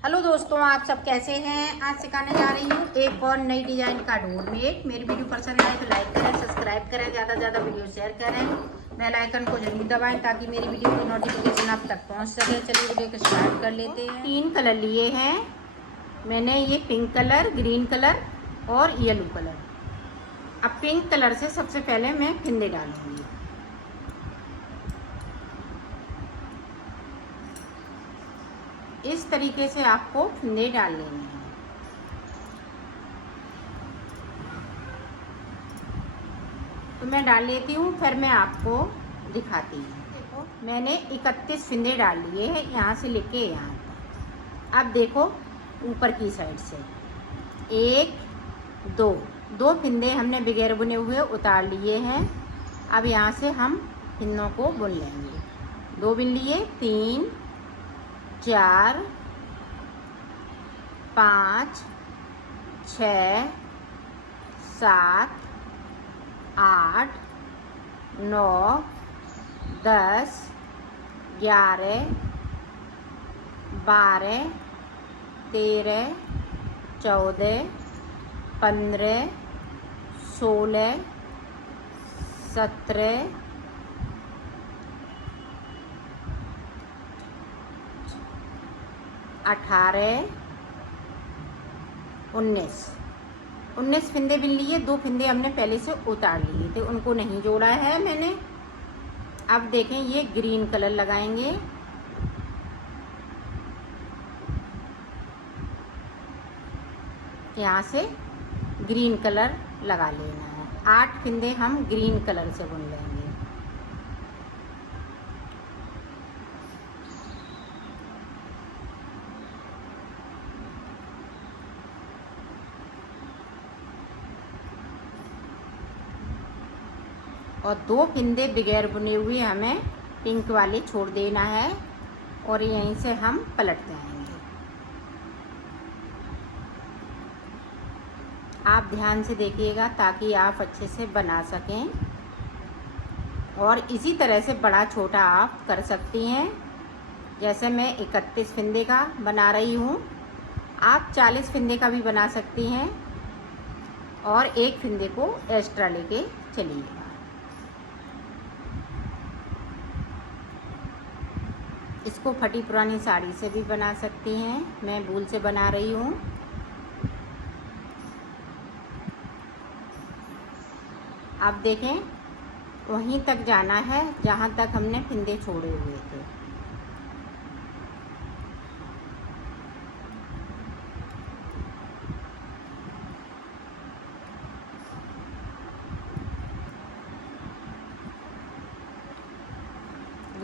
Hello दोस्तों, आप सब कैसे हैं। आज सिखाने जा रही हूँ एक और नई डिजाइन का डोरमेट। मेरी वीडियो पसंद आए तो लाइक करें, सब्सक्राइब करें, ज़्यादा से ज़्यादा वीडियो शेयर करें, बेल आइकन को जरूर दबाएं ताकि मेरी वीडियो की नोटिफिकेशन आप तक पहुँच सके। चलिए वीडियो को स्टार्ट कर लेते हैं। 3 कलर लिए हैं मैंने, ये पिंक कलर, ग्रीन कलर और येलो कलर। अब पिंक कलर से सबसे पहले मैं फिंदे डालूंगी। इस तरीके से आपको फिंदे डाल लेने हैं। तो मैं डाल लेती हूँ, फिर मैं आपको दिखाती हूँ। देखो मैंने 31 फिंदे डाल लिए हैं, यहाँ से लेके यहाँ तक। अब देखो ऊपर की साइड से 1 2 फिंदे हमने बगैर बुने हुए उतार लिए हैं। अब यहाँ से हम फिंदों को बुन लेंगे। 2 बिन लिए, 3 4 5 6 7 8 9 10 11 12 13 14 15 16 17 18 19 फिंदे बिन लिए। 2 फिंदे हमने पहले से उतार लिए थे, उनको नहीं जोड़ा है मैंने। अब देखें ये ग्रीन कलर लगाएंगे। यहाँ से ग्रीन कलर लगा लेना है। 8 फिंदे हम ग्रीन कलर से बुन लेंगे। और 2 फिंदे बगैर बुने हुए हमें पिंक वाले छोड़ देना है और यहीं से हम पलट जाएंगे। आप ध्यान से देखिएगा ताकि आप अच्छे से बना सकें। और इसी तरह से बड़ा छोटा आप कर सकती हैं। जैसे मैं 31 फिंदे का बना रही हूँ, आप 40 फिंदे का भी बना सकती हैं और 1 फिंदे को एक्स्ट्रा लेके चलिए। इसको फटी पुरानी साड़ी से भी बना सकती हैं, मैं वूल से बना रही हूँ। आप देखें वहीं तक जाना है जहाँ तक हमने फिंदे छोड़े हुए थे।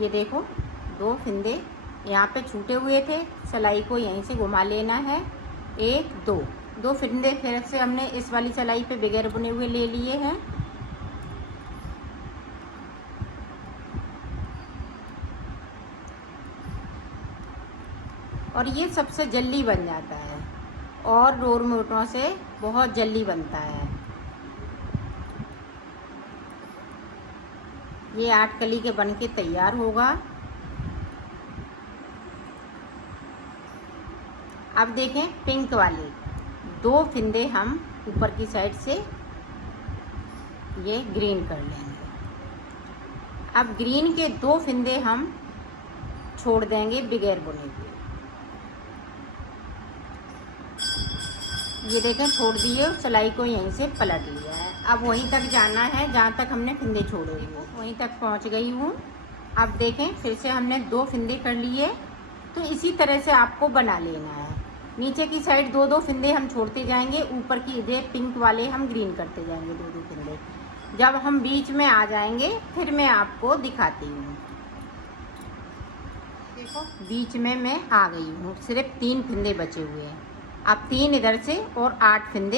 ये देखो 2 फिंदे यहाँ पे छूटे हुए थे, सिलाई को यहीं से घुमा लेना है। 1 2 फिंदे फिर से हमने इस वाली सिलाई पे बगैर बुने हुए ले लिए हैं। और ये सबसे जल्दी बन जाता है और डोरमेटों से बहुत जल्दी बनता है। ये 8 कली के बन के तैयार होगा। अब देखें पिंक वाले 2 फिंदे हम ऊपर की साइड से ये ग्रीन कर लेंगे। अब ग्रीन के 2 फिंदे हम छोड़ देंगे बगैर बुने हुए। ये देखें छोड़ दिए, सिलाई को यहीं से पलट लिया है। अब वहीं तक जाना है जहाँ तक हमने फिंदे छोड़े हुए, वहीं तक पहुँच गई हूँ। अब देखें फिर से हमने 2 फिंदे कर लिए, तो इसी तरह से आपको बना लेना है। नीचे की साइड 2 फिंदे हम छोड़ते जाएंगे, ऊपर की इधर पिंक वाले हम ग्रीन करते जाएंगे 2 फिंदे। जब हम बीच में आ जाएंगे फिर मैं आपको दिखाती हूँ। देखो बीच में मैं आ गई हूँ, सिर्फ 3 फिंदे बचे हुए हैं। अब 3 इधर से और 8 फिंदे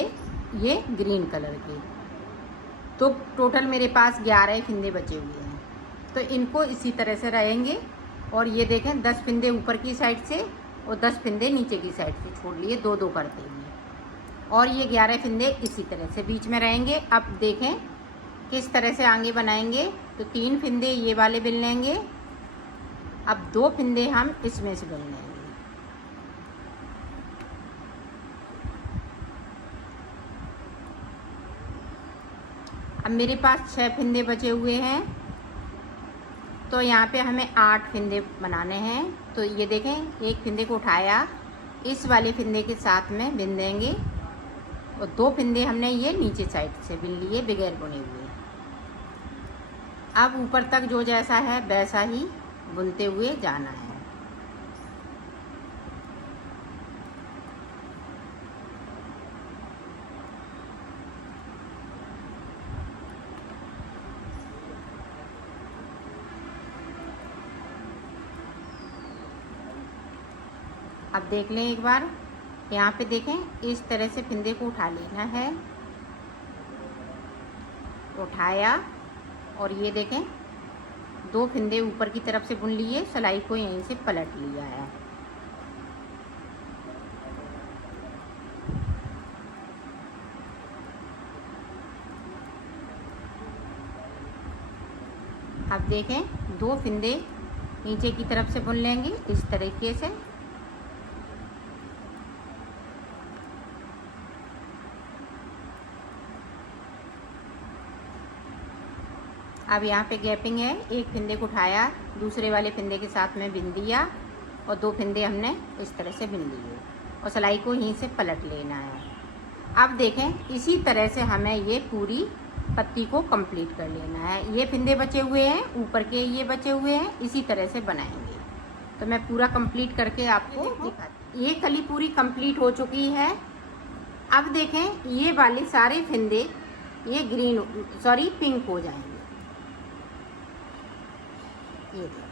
ये ग्रीन कलर के, तो टोटल मेरे पास 11 फिंदे बचे हुए हैं। तो इनको इसी तरह से रहेंगे। और ये देखें 10 फिंदे ऊपर की साइड से और 10 फिंदे नीचे की साइड से छोड़ लिए 2 करते हुए। और ये 11 फिंदे इसी तरह से बीच में रहेंगे। अब देखें किस तरह से आगे बनाएंगे। तो 3 फिंदे ये वाले बिन लेंगे। अब 2 फिंदे हम इसमें से बुन लेंगे। अब मेरे पास 6 फंदे बचे हुए हैं, तो यहाँ पे हमें 8 फंदे बनाने हैं। तो ये देखें, एक फंदे को उठाया, इस वाले फंदे के साथ में बिन देंगे और 2 फंदे हमने ये नीचे साइड से बिन लिए बगैर बुने हुए। अब ऊपर तक जो जैसा है वैसा ही बुनते हुए जाना है। अब देख लें एक बार, यहाँ पे देखें, इस तरह से फंदे को उठा लेना है। उठाया और ये देखें 2 फंदे ऊपर की तरफ से बुन लिए, सिलाई को यहीं से पलट लिया है। अब देखें 2 फंदे नीचे की तरफ से बुन लेंगे इस तरीके से। अब यहाँ पे गैपिंग है, एक फंदे को उठाया, दूसरे वाले फंदे के साथ में बिन दिया और 2 फंदे हमने इस तरह से बिन लिए और सिलाई को यहीं से पलट लेना है। अब देखें, इसी तरह से हमें ये पूरी पत्ती को कंप्लीट कर लेना है। ये फंदे बचे हुए हैं, ऊपर के ये बचे हुए हैं, इसी तरह से बनाएंगे। तो मैं पूरा कंप्लीट करके आपको दिखाती। ये कली पूरी कंप्लीट हो चुकी है। अब देखें, ये वाले सारे फंदे ये पिंक हो जाएंगे। ये देखें,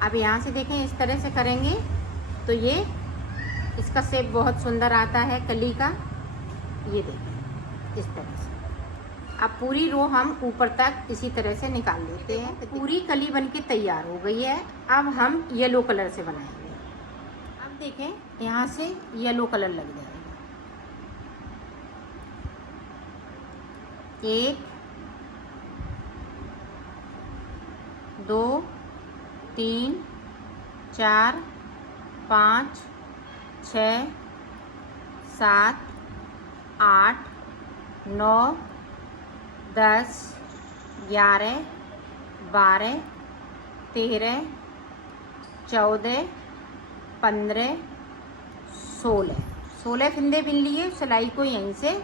अब यहाँ से देखें, इस तरह से करेंगे तो ये इसका शेप बहुत सुंदर आता है कली का। ये देखें इस तरह से। अब पूरी रो हम ऊपर तक इसी तरह से निकाल लेते हैं। तो पूरी कली बनके तैयार हो गई है। अब हम येलो कलर से बनाएंगे। अब देखें, यहाँ से येलो कलर लग जाएगा। 1 2 3 4 5 6 7 8 9 10 11 12 13 14 15 16 फंदे बिन लिए, सिलाई को यहीं से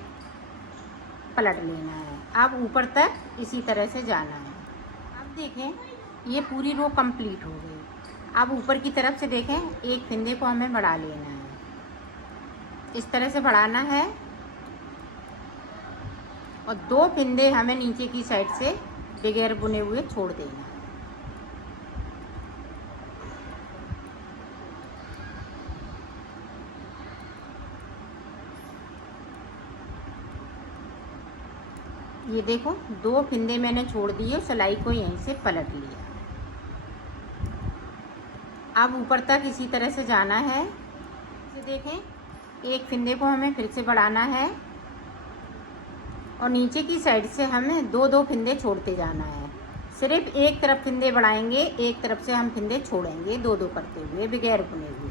पलट लेना है। अब ऊपर तक इसी तरह से जाना है। अब देखें, ये पूरी रो कंप्लीट हो गई। अब ऊपर की तरफ से देखें, एक फंदे को हमें बढ़ा लेना है, इस तरह से बढ़ाना है और 2 फंदे हमें नीचे की साइड से बगैर बुने हुए छोड़ देना है। ये देखो, 2 फंदे मैंने छोड़ दिए, सिलाई को यहीं से पलट लिया। अब ऊपर तक इसी तरह से जाना है। इसे देखें, एक फंदे को हमें फिर से बढ़ाना है और नीचे की साइड से हमें 2-2 फंदे छोड़ते जाना है। सिर्फ एक तरफ फंदे बढ़ाएंगे, एक तरफ से हम फंदे छोड़ेंगे, 2-2 करते हुए बगैर बुने हुए।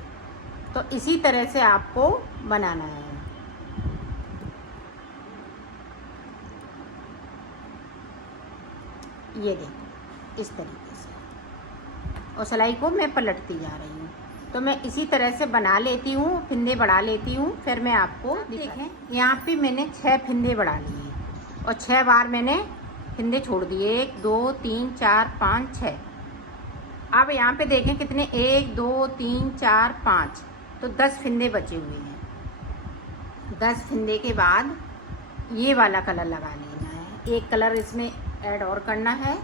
तो इसी तरह से आपको बनाना है। ये देखो इस तरीके से, और सिलाई को मैं पलटती जा रही हूँ। तो मैं इसी तरह से बना लेती हूँ, फंदे बढ़ा लेती हूँ, फिर मैं आपको देखें। यहाँ पे मैंने 6 फंदे बढ़ा लिए और 6 बार मैंने फंदे छोड़ दिए। 1 2 3 4 5 6। अब यहाँ पे देखें कितने, 1 2 3 4 5, तो 10 फंदे बचे हुए हैं। 10 फंदे के बाद ये वाला कलर लगा लेना है। एक कलर इसमें ऐड और करना है।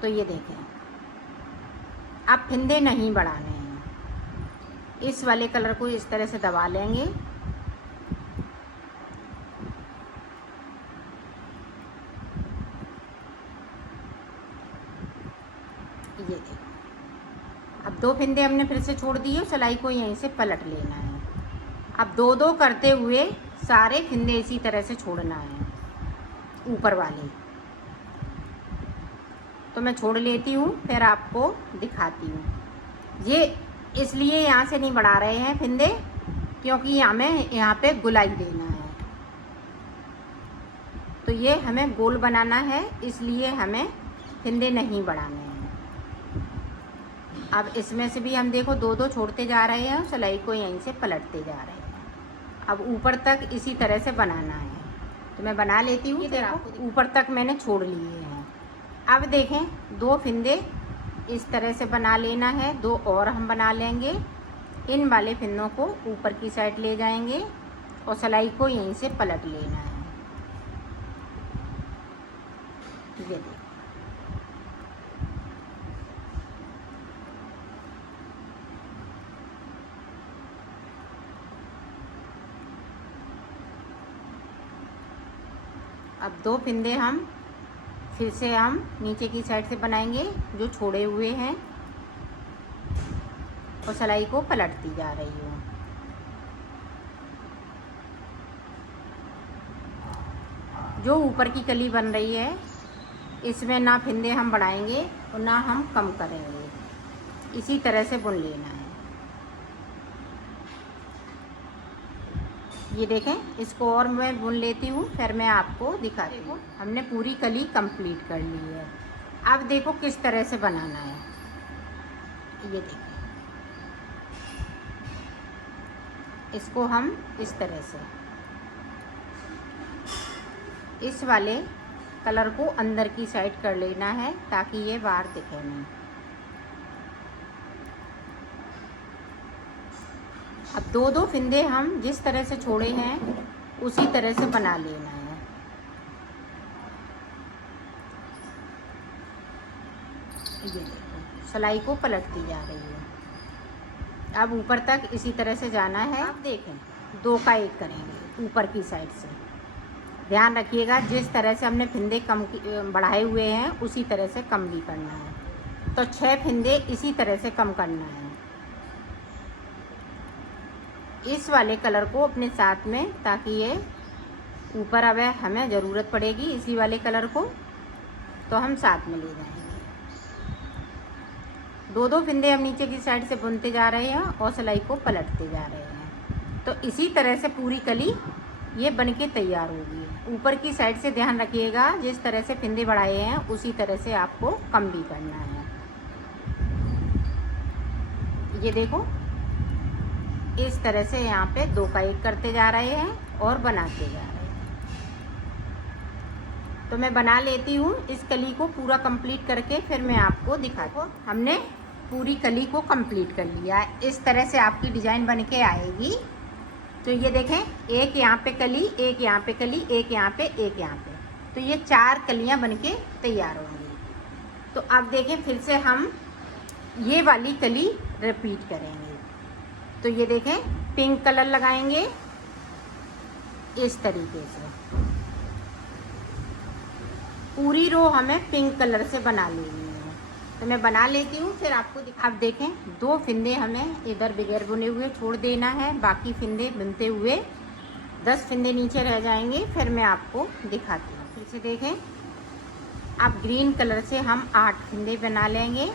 तो ये देखें, अब फंदे नहीं बढ़ाने हैं, इस वाले कलर को इस तरह से दबा लेंगे। ये देखो, अब 2 फंदे हमने फिर से छोड़ दिए, सिलाई को यहीं से पलट लेना है। अब 2-2 करते हुए सारे फंदे इसी तरह से छोड़ना है ऊपर वाले। तो मैं छोड़ लेती हूँ, फिर आपको दिखाती हूँ। ये इसलिए यहाँ से नहीं बढ़ा रहे हैं फिंदे, क्योंकि हमें यहाँ पे गुलाई देना है। तो ये हमें गोल बनाना है, इसलिए हमें फिंदे नहीं बढ़ाने हैं। अब इसमें से भी हम देखो दो दो छोड़ते जा रहे हैं, सिलाई को यहीं से पलटते जा रहे हैं। अब ऊपर तक इसी तरह से बनाना है, तो मैं बना लेती हूँ। फिर आपको ऊपर तक मैंने छोड़ लिए हैं। अब देखें, दो फिंदे इस तरह से बना लेना है, दो और हम बना लेंगे। इन वाले फिंदों को ऊपर की साइड ले जाएंगे और सिलाई को यहीं से पलट लेना है। ये देखो, अब दो फिंदे हम फिर से हम नीचे की साइड से बनाएंगे जो छोड़े हुए हैं, और सिलाई को पलटती जा रही हूँ। जो ऊपर की कली बन रही है, इसमें ना फिंदे हम बढ़ाएंगे और ना हम कम करेंगे, इसी तरह से बुन लेना है। ये देखें, इसको और मैं बुन लेती हूँ, फिर मैं आपको दिखाती हूँ। हमने पूरी कली कंप्लीट कर ली है। अब देखो किस तरह से बनाना है। ये देखें, इसको हम इस तरह से इस वाले कलर को अंदर की साइड कर लेना है, ताकि ये बाहर दिखे नहीं। अब दो दो फिंदे हम जिस तरह से छोड़े हैं उसी तरह से बना लेना है। ये देखो, सिलाई को पलटती जा रही है। अब ऊपर तक इसी तरह से जाना है। अब देखें, दो का एक करेंगे ऊपर की साइड से। ध्यान रखिएगा, जिस तरह से हमने फिंदे कम बढ़ाए हुए हैं उसी तरह से कम भी करना है। तो 6 फिंदे इसी तरह से कम करना है, इस वाले कलर को अपने साथ में, ताकि ये ऊपर अब हमें ज़रूरत पड़ेगी इसी वाले कलर को, तो हम साथ में ले जाएंगे। दो दो फिंदे हम नीचे की साइड से बुनते जा रहे हैं और सिलाई को पलटते जा रहे हैं। तो इसी तरह से पूरी कली ये बनके तैयार होगी। ऊपर की साइड से ध्यान रखिएगा, जिस तरह से फिंदे बढ़ाए हैं उसी तरह से आपको कम भी करना है। ये देखो, इस तरह से यहाँ पे दो का एक करते जा रहे हैं और बनाते जा रहे हैं। तो मैं बना लेती हूँ इस कली को पूरा कंप्लीट करके, फिर मैं आपको दिखाती हूँ। हमने पूरी कली को कंप्लीट कर लिया है। इस तरह से आपकी डिज़ाइन बन के आएगी। तो ये देखें, एक यहाँ पे कली, एक यहाँ पे कली, एक यहाँ पे, एक यहाँ पे, तो ये 4 कलियाँ बन के तैयार होंगी। तो अब देखें, फिर से हम ये वाली कली रिपीट करेंगे। तो ये देखें, पिंक कलर लगाएंगे इस तरीके से। पूरी रो हमें पिंक कलर से बना लेनी है। तो मैं बना लेती हूँ, फिर आपको अब देखें, 2 फिंदे हमें इधर बगैर बुने हुए छोड़ देना है। बाकी फिंदे बुनते हुए 10 फिंदे नीचे रह जाएंगे, फिर मैं आपको दिखाती हूँ। फिर से देखें, अब ग्रीन कलर से हम 8 फिंदे बना लेंगे।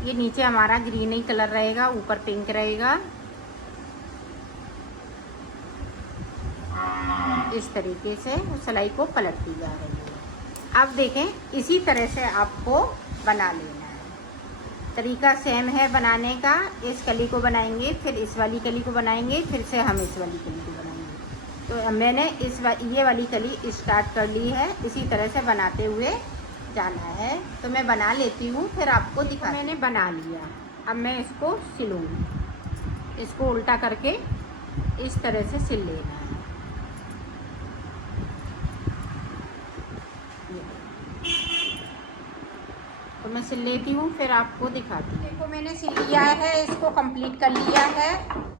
ये नीचे हमारा ग्रीन ही कलर रहेगा, ऊपर पिंक रहेगा। इस तरीके से सिलाई को पलटती जा रही है। अब देखें, इसी तरह से आपको बना लेना है। तरीका सेम है बनाने का। इस कली को बनाएंगे, फिर इस वाली कली को बनाएंगे, फिर से हम इस वाली कली को बनाएंगे। तो मैंने ये वाली कली स्टार्ट कर ली है, इसी तरह से बनाते हुए जाना है। तो मैं बना लेती हूँ, फिर आपको दिखा। मैंने बना लिया, अब मैं इसको सिलूँगी। इसको उल्टा करके इस तरह से सिल लेना है। तो मैं सिल लेती हूँ, फिर आपको दिखाती हूँ। देखो, मैंने सिल लिया है, इसको कंप्लीट कर लिया है।